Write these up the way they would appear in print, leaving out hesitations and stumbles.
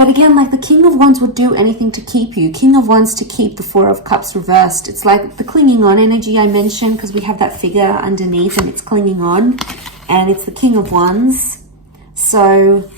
But again, like the King of Wands would do anything to keep you. King of Wands to keep the Four of Cups reversed. It's like the clinging on energy I mentioned, because we have that figure underneath and it's clinging on. And it's the King of Wands. So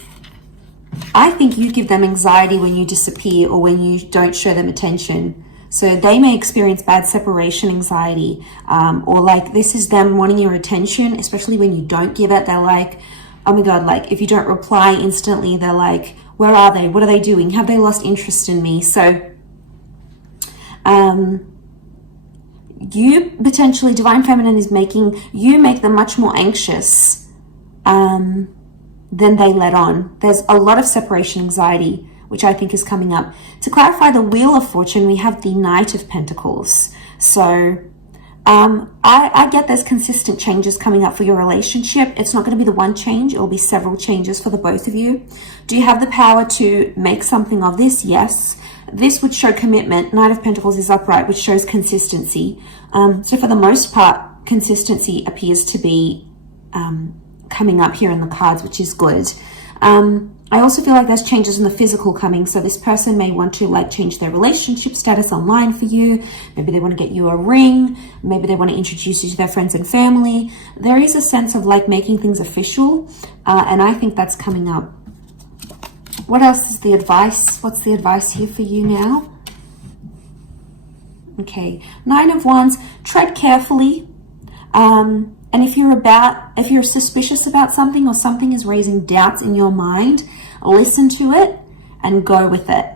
I think you give them anxiety when you disappear or when you don't show them attention. So they may experience bad separation anxiety, or like this is them wanting your attention, especially when you don't give it. They're like, oh my God, like if you don't reply instantly, they're like, where are they? What are they doing? Have they lost interest in me? So you potentially, Divine Feminine is making you make them much more anxious than they let on. There's a lot of separation anxiety, which I think is coming up. To clarify the Wheel of Fortune, we have the Knight of Pentacles. So I get there's consistent changes coming up for your relationship. It's not going to be the one change. It will be several changes for the both of you. Do you have the power to make something of this? Yes. This would show commitment. Knight of Pentacles is upright, which shows consistency. So for the most part, consistency appears to be coming up here in the cards, which is good. I also feel like there's changes in the physical coming. So this person may want to like change their relationship status online for you. Maybe they want to get you a ring. Maybe they want to introduce you to their friends and family. There is a sense of like making things official. And I think that's coming up. What else is the advice? What's the advice here for you now? Okay. Nine of Wands, tread carefully. And if you're suspicious about something or something is raising doubts in your mind, listen to it and go with it.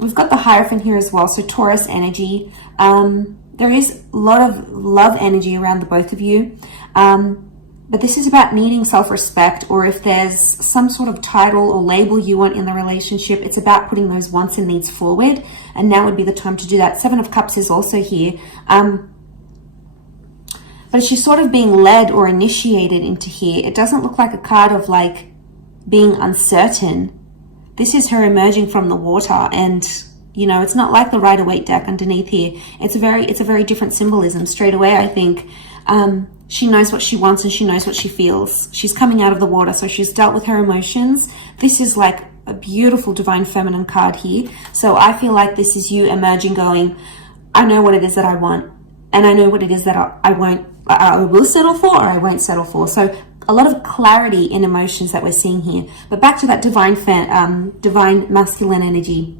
We've got the Hierophant here as well, so Taurus energy. There is a lot of love energy around the both of you. But this is about needing self-respect, or if there's some sort of title or label you want in the relationship, it's about putting those wants and needs forward. And now would be the time to do that. Seven of Cups is also here. But she's sort of being led or initiated into here. It doesn't look like a card of like being uncertain. This is her emerging from the water, and you know, it's not like the Rider-Waite deck underneath here. It's a very different symbolism straight away. I think she knows what she wants and she knows what she feels. She's coming out of the water, so she's dealt with her emotions. This is like a beautiful Divine Feminine card here. So I feel like this is you emerging, going, I know what it is that I want, and I know what it is that I will settle for, or I won't settle for. So a lot of clarity in emotions that we're seeing here. But back to that divine masculine energy.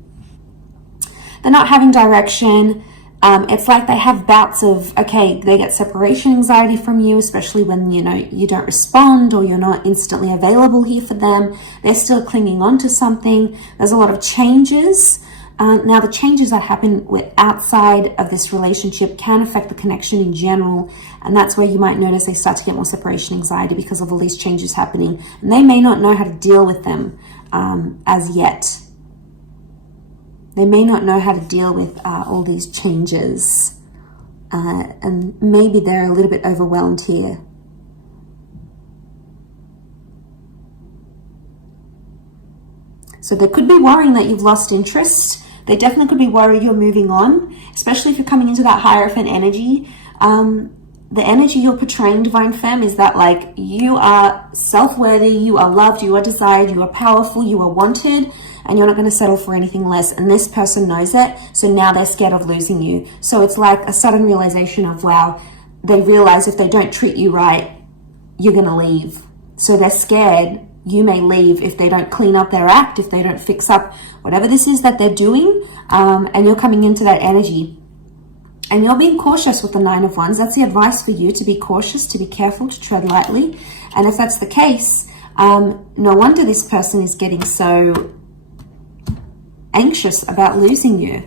They're not having direction. It's like they have bouts of, okay, they get separation anxiety from you, especially when, you know, you don't respond or you're not instantly available here for them. They're still clinging on to something. There's a lot of changes. Now, the changes that happen outside of this relationship can affect the connection in general. And that's where you might notice they start to get more separation anxiety because of all these changes happening. And they may not know how to deal with them as yet. They may not know how to deal with all these changes. And maybe they're a little bit overwhelmed here. So they could be worrying that you've lost interest. They definitely could be worried you're moving on, especially if you're coming into that Hierophant energy. The energy you're portraying, Divine Femme, is that like you are self-worthy, you are loved, you are desired, you are powerful, you are wanted, and you're not going to settle for anything less. And this person knows it, so now they're scared of losing you. So it's like a sudden realization of, wow, they realize if they don't treat you right, you're going to leave. So they're scared you may leave if they don't clean up their act, if they don't fix up whatever this is that they're doing, and you're coming into that energy. And you're being cautious with the Nine of Wands. That's the advice for you, to be cautious, to be careful, to tread lightly. And if that's the case, no wonder this person is getting so anxious about losing you.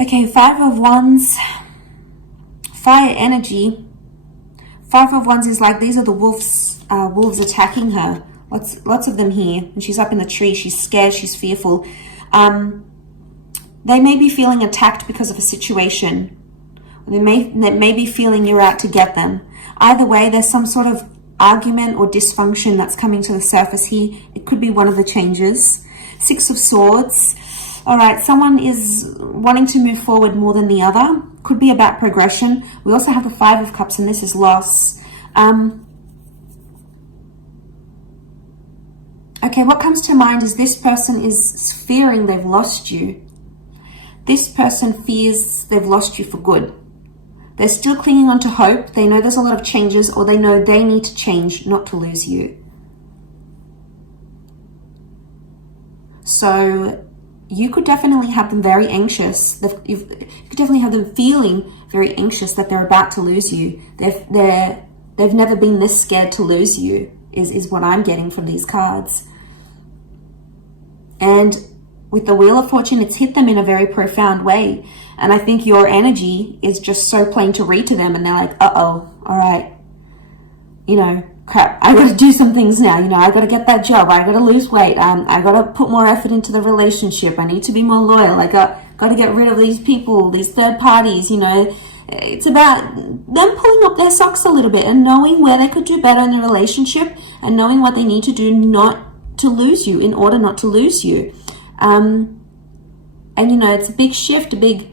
Okay, Five of Wands, fire energy. Five of Wands is like, these are the wolves attacking her. Lots of them here. And she's up in the tree. She's scared. She's fearful. They may be feeling attacked because of a situation. They may be feeling you're out to get them. Either way, there's some sort of argument or dysfunction that's coming to the surface here. It could be one of the changes. Six of Swords. All right, someone is wanting to move forward more than the other. Could be about progression. We also have the Five of Cups, and this is loss. Okay, what comes to mind is this person is fearing they've lost you. This person fears they've lost you for good. They're still clinging on to hope. They know there's a lot of changes, or they know they need to change not to lose you. So you could definitely have them very anxious. You could definitely have them feeling very anxious that they're about to lose you. They've never been this scared to lose you, is what I'm getting from these cards. And with the Wheel of Fortune, it's hit them in a very profound way. And I think your energy is just so plain to read to them. And they're like, uh-oh, all right. You know, crap, I got to do some things now. You know, I got to get that job. I got to lose weight. I got to put more effort into the relationship. I need to be more loyal. I got to get rid of these people, these third parties, you know. It's about them pulling up their socks a little bit and knowing where they could do better in the relationship and knowing what they need to do not to lose you, in order not to lose you. And, you know, it's a big shift, a big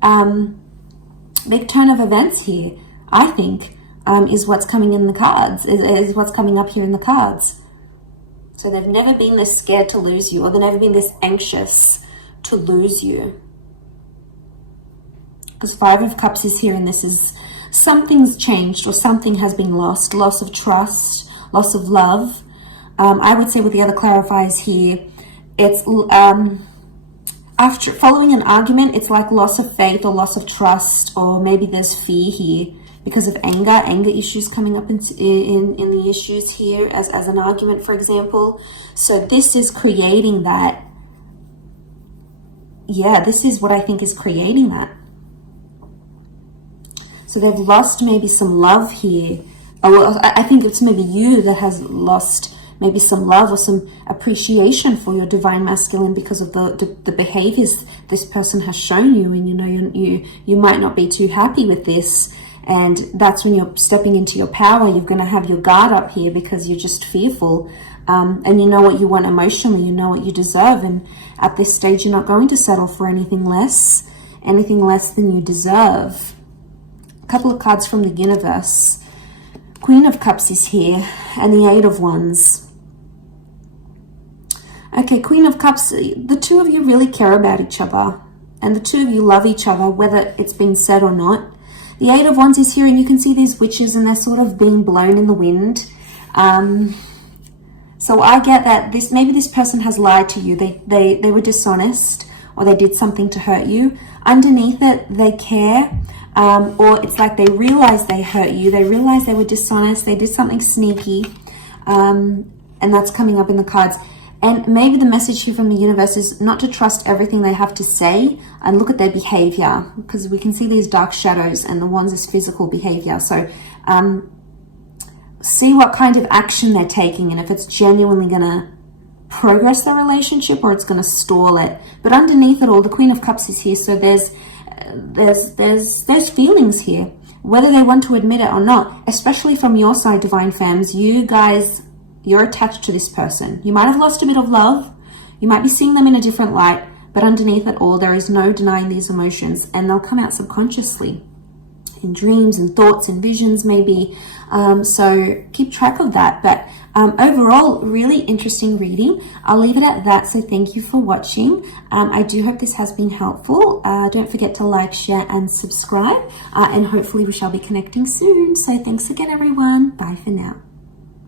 turn of events here, I think, is what's coming in the cards, is what's coming up here in the cards. So they've never been this scared to lose you, or they've never been this anxious to lose you. Because Five of Cups is here, and this is something's changed, or something has been lost. Loss of trust, loss of love. I would say with the other clarifiers here, it's after following an argument, it's like loss of faith or loss of trust, or maybe there's fear here because of anger issues coming up in the issues here as an argument, for example. So this is creating that. Yeah, this is what I think is creating that. So they've lost maybe some love here. Well, I think it's maybe you that has lost maybe some love or some appreciation for your divine masculine because of the behaviors this person has shown you. And, you know, you might not be too happy with this. And that's when you're stepping into your power. You're going to have your guard up here because you're just fearful. And you know what you want emotionally. You know what you deserve. And at this stage, you're not going to settle for anything less than you deserve. A couple of cards from the universe. Queen of Cups is here, and the Eight of Wands. Okay, Queen of Cups, the two of you really care about each other, and the two of you love each other, whether it's been said or not. The Eight of Wands is here, and you can see these witches, and they're sort of being blown in the wind. So I get that maybe this person has lied to you. They were dishonest, or they did something to hurt you. Underneath it, they care. Or it's like they realize they hurt you. They realize they were dishonest. They did something sneaky. And that's coming up in the cards. And maybe the message here from the universe is not to trust everything they have to say and look at their behavior, because we can see these dark shadows, and the Wands is physical behavior. So see what kind of action they're taking, and if it's genuinely going to progress the relationship or it's going to stall it. But underneath it all, the Queen of Cups is here. So there's feelings here, whether they want to admit it or not, especially from your side, divine femmes. You guys, you're attached to this person. You might have lost a bit of love. You might be seeing them in a different light, but underneath it all, there is no denying these emotions, and they'll come out subconsciously in dreams and thoughts and visions maybe. So keep track of that. But overall, really interesting reading. I'll leave it at that. So thank you for watching. I do hope this has been helpful. Don't forget to like, share, and subscribe. And hopefully we shall be connecting soon. So thanks again, everyone. Bye for now.